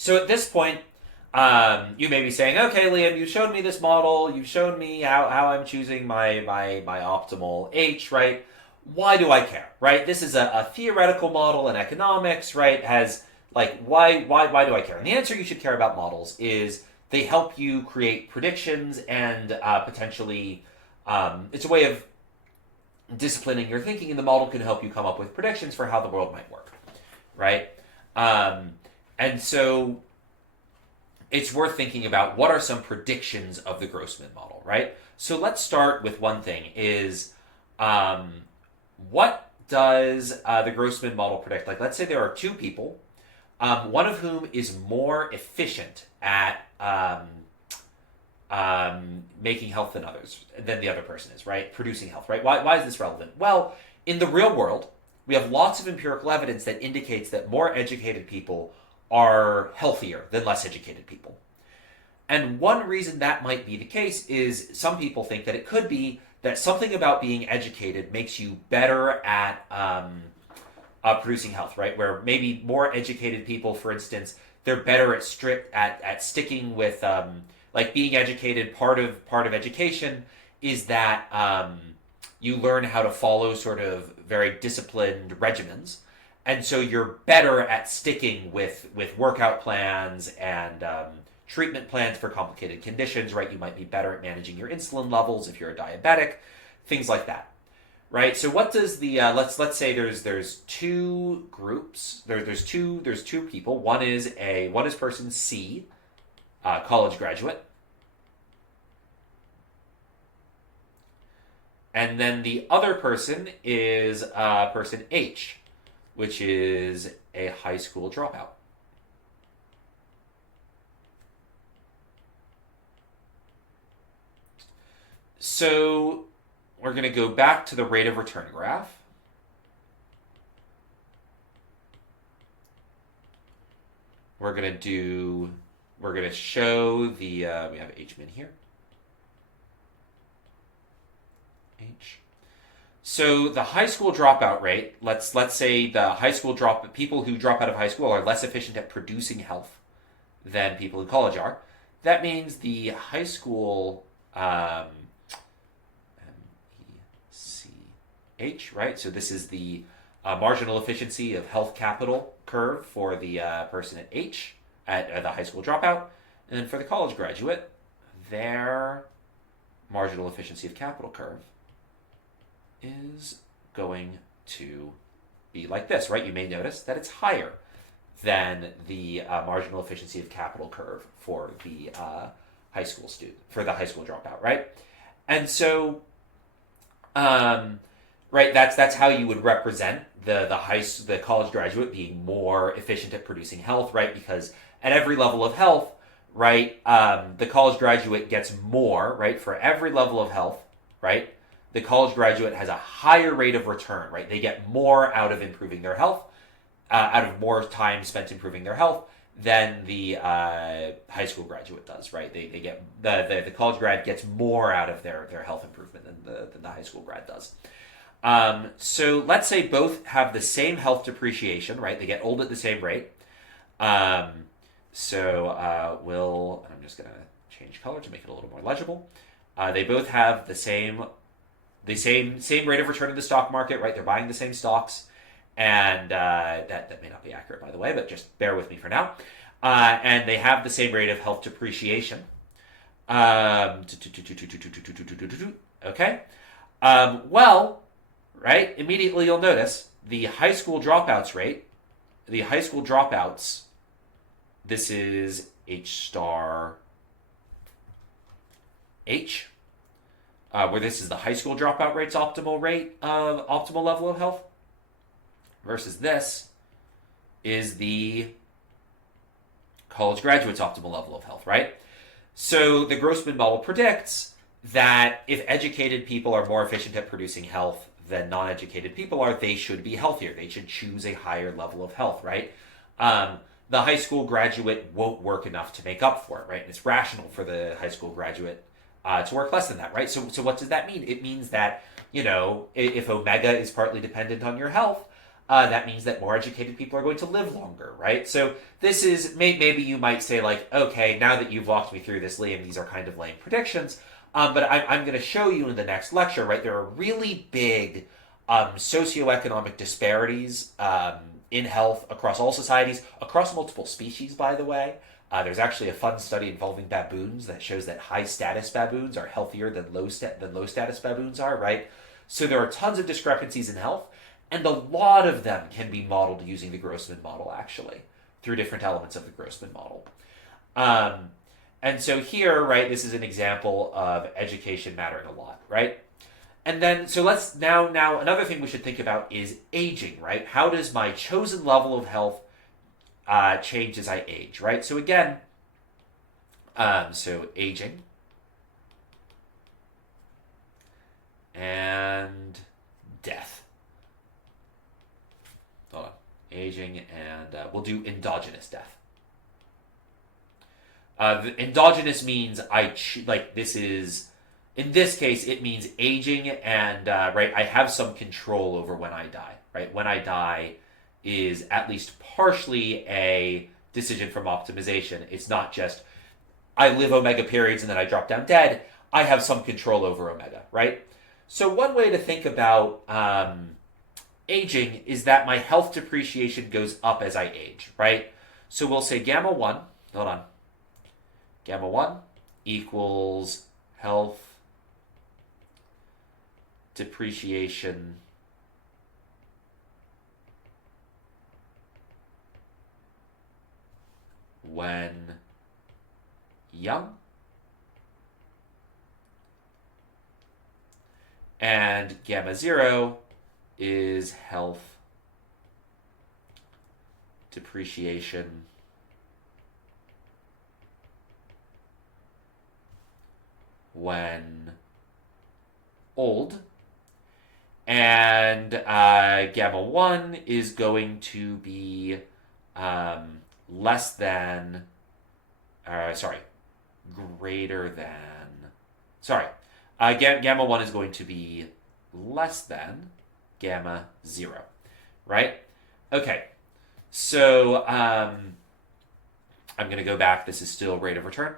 So at this point, you may be saying, okay, Liam, you showed me this model. You've shown me how I'm choosing my optimal H, right? Why do I care, right? This is a theoretical model in economics, right? Has like why do I care? And the answer you should care about models is they help you create predictions and potentially it's a way of disciplining your thinking, and the model can help you come up with predictions for how the world might work, right? And so it's worth thinking about what are some predictions of the Grossman model, right? So let's start with one thing is what does the Grossman model predict? Like, let's say there are two people, one of whom is more efficient at making health than the other person is, right? Producing health, right? Why is this relevant? Well, in the real world, we have lots of empirical evidence that indicates that more educated people are healthier than less educated people. And one reason that might be the case is some people think that it could be that something about being educated makes you better at producing health, right? Where maybe more educated people, for instance, they're better at sticking with like being educated. Part of education is that you learn how to follow sort of very disciplined regimens. And so you're better at sticking with workout plans and treatment plans for complicated conditions, right? You might be better at managing your insulin levels if you're a diabetic, things like that, right? So what does the let's say there's two groups. There's two people. One is person C, college graduate, and then the other person is person H, which is a high school dropout. So we're going to go back to the rate of return graph. We're going to show the, we have H min here. H. So the high school dropout rate, let's say the people who drop out of high school are less efficient at producing health than people in college are. That means the high school MECH, right? So this is the marginal efficiency of health capital curve for the person at H, at the high school dropout. And then for the college graduate, their marginal efficiency of capital curve is going to be like this, right? You may notice that it's higher than the marginal efficiency of capital curve for the high school dropout, right? And so, right, that's how you would represent the college graduate being more efficient at producing health, right? Because at every level of health, right, the college graduate gets more, right, for every level of health, right? The college graduate has a higher rate of return, right? They get more out of improving their health, out of more time spent improving their health than the high school graduate does, right? They get the college grad gets more out of their health improvement than the high school grad does. So let's say both have the same health depreciation, right? They get old at the same rate. I'm just going to change color to make it a little more legible. They both have the same rate of return in the stock market, right? They're buying the same stocks, and that may not be accurate, by the way, but just bear with me for now. And they have the same rate of health depreciation. Okay. Well, right. Immediately you'll notice the high school dropouts rate. The high school dropouts. This is H star H. Where this is the high school dropout rate's optimal level of health, versus this is the college graduate's optimal level of health, right? So the Grossman model predicts that if educated people are more efficient at producing health than non-educated people are, they should be healthier. They should choose a higher level of health, right? The high school graduate won't work enough to make up for it, right? And it's rational for the high school graduate to work less than that, right? So what does that mean? It means that, if omega is partly dependent on your health, that means that more educated people are going to live longer, right? So this is, maybe you might say like, okay, now that you've walked me through this, Liam, these are kind of lame predictions. But I'm going to show you in the next lecture, right? There are really big socioeconomic disparities in health across all societies, across multiple species, by the way. There's actually a fun study involving baboons that shows that high status baboons are healthier than low status baboons are, right? So there are tons of discrepancies in health, and a lot of them can be modeled using the Grossman model, actually, through different elements of the Grossman model. And so here, right, this is an example of education mattering a lot, right? And then, so let's now another thing we should think about is aging, right? How does my chosen level of health change as I age, right? So again, so aging and death. Hold on. Aging and we'll do endogenous death. Endogenous means this is, in this case, it means aging and, right, I have some control over when I die, right? When I die is at least partially a decision from optimization. It's not just, I live omega periods and then I drop down dead. I have some control over omega, right? So one way to think about aging is that my health depreciation goes up as I age, right? So we'll say gamma 1, hold on, gamma 1 equals health depreciation when young, and gamma 0 is health depreciation when old, and gamma 1 is going to be less than, greater than, gamma 1 is going to be less than gamma 0, right? Okay, so I'm going to go back. This is still rate of return.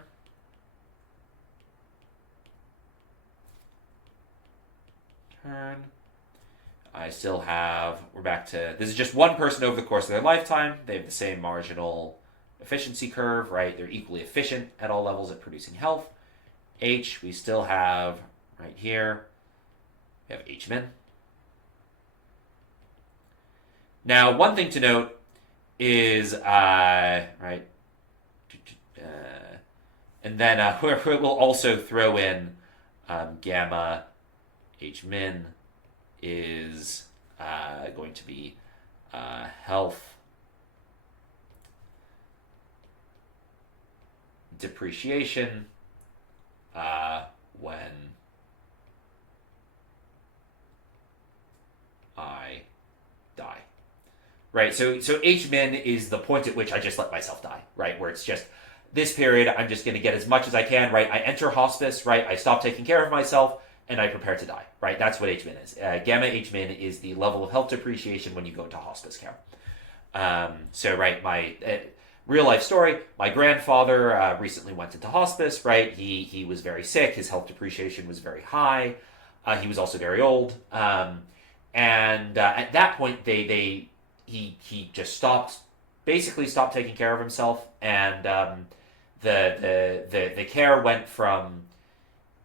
I still have, we're back to, this is just one person over the course of their lifetime. They have the same marginal efficiency curve, right? They're equally efficient at all levels at producing health. H, we still have right here, we have H min. Now, one thing to note is, right, and then we'll also throw in gamma H min is going to be health depreciation when I die. Right, so H min is the point at which I just let myself die, right? Where it's just this period, I'm just going to get as much as I can, right? I enter hospice, right? I stop taking care of myself, and I prepare to die, right? That's what H min is. Gamma H min is the level of health depreciation when you go into hospice care. So, right, my real life story, my grandfather recently went into hospice, right? He was very sick. His health depreciation was very high. He was also very old. And at that point, he just basically stopped taking care of himself. And the care went from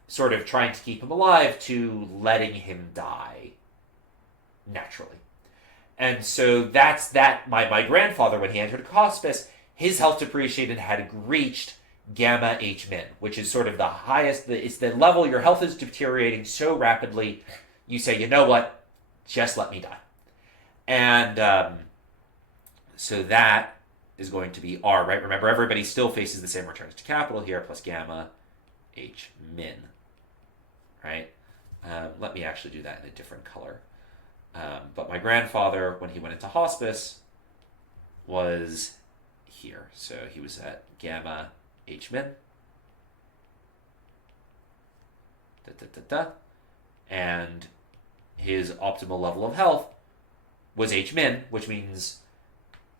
sort of trying to keep him alive to letting him die naturally. And so that's that. My grandfather, when he entered hospice, his health depreciation had reached gamma H min, which is sort of the highest. It's the level your health is deteriorating so rapidly, you say, you know what, just let me die. And so that is going to be R, right? Remember, everybody still faces the same returns to capital here, plus gamma H min, right? Let me actually do that in a different color. But my grandfather, when he went into hospice, was here. So he was at gamma H min. And his optimal level of health was H min, which means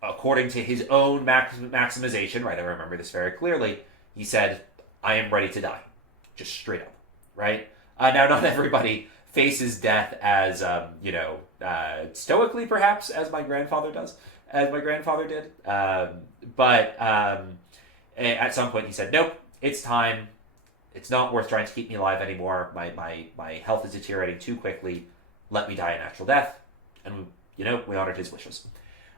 according to his own maximization, right? I remember this very clearly. He said, "I am ready to die," just straight up, right? Now, not everybody faces death as stoically, perhaps, as my grandfather did. But at some point, he said, "Nope, it's time. It's not worth trying to keep me alive anymore. My health is deteriorating too quickly. Let me die a natural death." And we honored his wishes.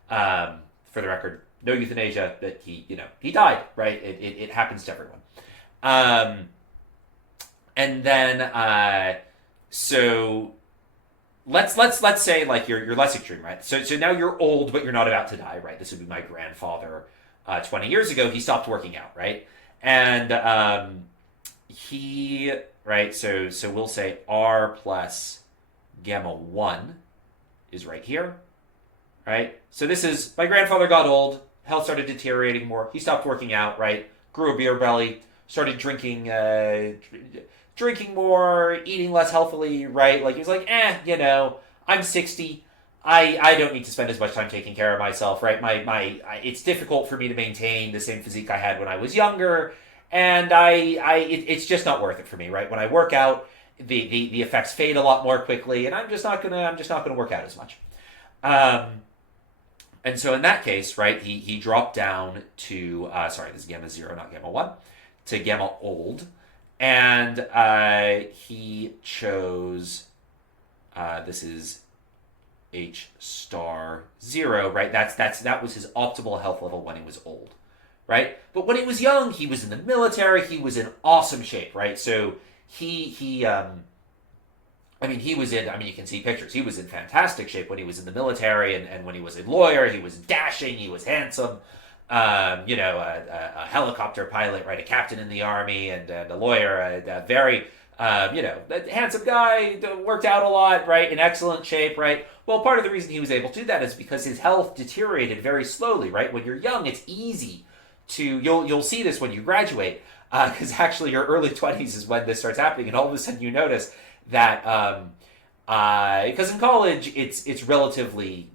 For the record, no euthanasia. That he died. Right? It happens to everyone. And then so let's say like you're less extreme, right? So now you're old, but you're not about to die, right? This would be my grandfather. 20 years ago, he stopped working out, right? And he, right? So we'll say R plus gamma 1 is right here, right? So this is, my grandfather got old, health started deteriorating more, he stopped working out, right? Grew a beer belly, started drinking more, eating less healthily, right? Like, he was like, I'm 60, I don't need to spend as much time taking care of myself, right? It's difficult for me to maintain the same physique I had when I was younger, and it's just not worth it for me, right? When I work out, the effects fade a lot more quickly, and I'm just not gonna work out as much. And so in that case, right, he dropped down to this is gamma 0, not gamma 1, to gamma old, and he chose this is H star 0, right? That was his optimal health level when he was old, right? But when he was young, he was in the military, he was in awesome shape, right? So he was in, you can see pictures, he was in fantastic shape when he was in the military, and when he was a lawyer, he was dashing, he was handsome, a helicopter pilot, right? A captain in the army, and a lawyer, a very, a handsome guy, worked out a lot, right? In excellent shape, right? Well, part of the reason he was able to do that is because his health deteriorated very slowly, right? When you're young, it's easy to, you'll see this when you graduate, because actually your early 20s is when this starts happening, and all of a sudden you notice that, because in college, it's relatively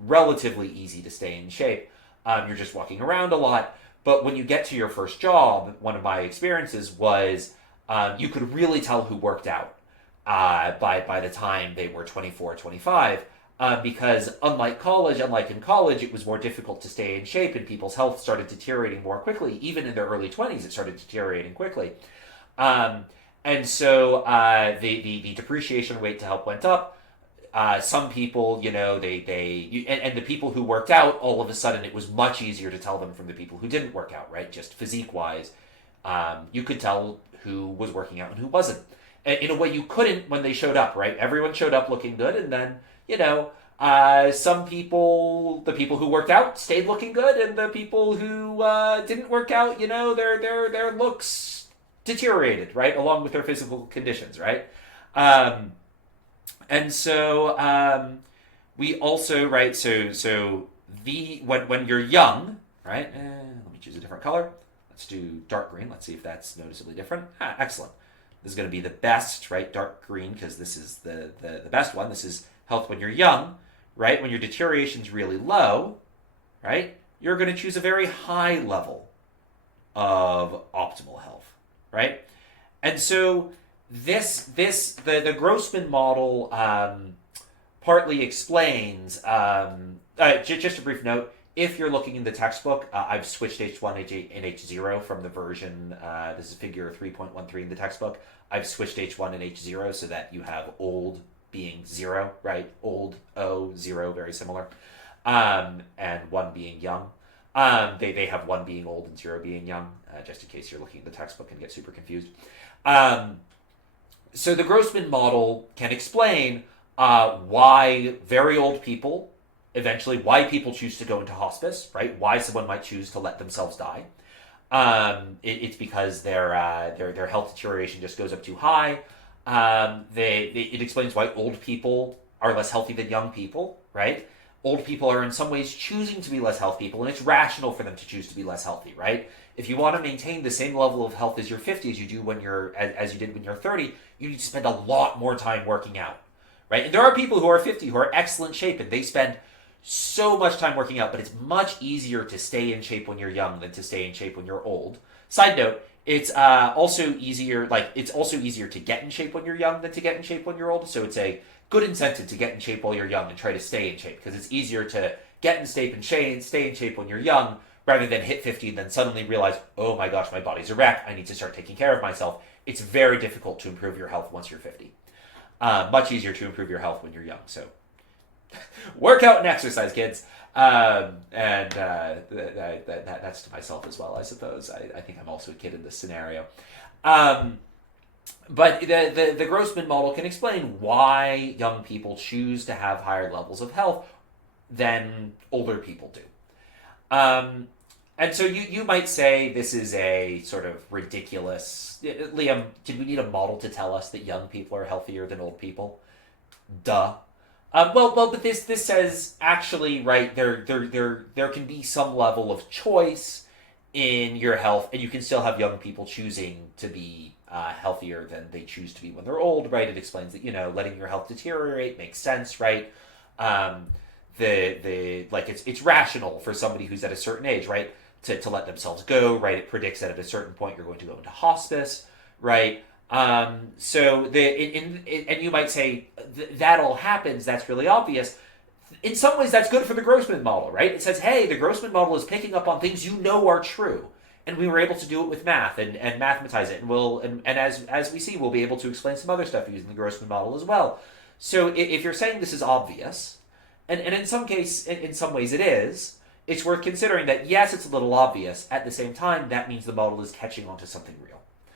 easy to stay in shape. You're just walking around a lot. But when you get to your first job, one of my experiences was you could really tell who worked out by the time they were 24, 25. Because unlike in college, it was more difficult to stay in shape, and people's health started deteriorating more quickly. Even in their early 20s, it started deteriorating quickly. And so the depreciation rate to health went up. Some people, and the people who worked out, all of a sudden it was much easier to tell them from the people who didn't work out, right? Just physique-wise. You could tell who was working out and who wasn't. In a way you couldn't when they showed up, right? Everyone showed up looking good, and then, some people, the people who worked out stayed looking good, and the people who didn't work out, their looks deteriorated, right? Along with their physical conditions, right? And so we also, right, so when you're young, right, let me choose a different color. Let's do dark green. Let's see if that's noticeably different. Excellent. This is going to be the best, right, dark green, because this is the best one. This is health when you're young, right? When your deterioration's really low, right, you're going to choose a very high level of optimal health, right? And so the Grossman model partly explains, just a brief note, if you're looking in the textbook, I've switched H1 and H0 from the version, this is figure 3.13 in the textbook. I've switched H1 and H0 so that you have old being 0, right? Old, O, 0, very similar. And 1 being young. They have 1 being old and 0 being young, just in case you're looking at the textbook and get super confused. So the Grossman model can explain why very old people, eventually why people choose to go into hospice, right? Why someone might choose to let themselves die. It's because their health deterioration just goes up too high. It explains why old people are less healthy than young people, right? Old people are in some ways choosing to be less healthy people, and it's rational for them to choose to be less healthy, right? If you want to maintain the same level of health as you're 50 as you do as you did when you're 30, you need to spend a lot more time working out, right? And there are people who are 50 who are excellent shape, and they spend so much time working out, but it's much easier to stay in shape when you're young than to stay in shape when you're old. Side note, it's also easier, it's also easier to get in shape when you're young than to get in shape when you're old. So it's a good incentive to get in shape while you're young and try to stay in shape, because it's easier to get in shape and stay in shape when you're young rather than hit 50 and then suddenly realize, oh my gosh, my body's a wreck. I need to start taking care of myself. It's very difficult to improve your health once you're 50. Much easier to improve your health when you're young. So work out and exercise, kids. That's to myself as well, I suppose. I think I'm also a kid in this scenario. But the Grossman model can explain why young people choose to have higher levels of health than older people do. And so you might say this is a sort of ridiculous... Liam, did we need a model to tell us that young people are healthier than old people? Duh. But this says actually, right, there can be some level of choice in your health, and you can still have young people choosing to be healthier than they choose to be when they're old, right? It explains that, letting your health deteriorate makes sense, right? It's rational for somebody who's at a certain age, right, to let themselves go, right? It predicts that at a certain point you're going to go into hospice, right? And you might say that all happens. That's really obvious. In some ways, that's good for the Grossman model, right? It says, hey, the Grossman model is picking up on things are true, and we were able to do it with math and mathematize it, and as we see, we'll be able to explain some other stuff using the Grossman model as well. So if you're saying this is obvious, and in some ways it is, it's worth considering that yes, it's a little obvious. At the same time, that means the model is catching on to something real.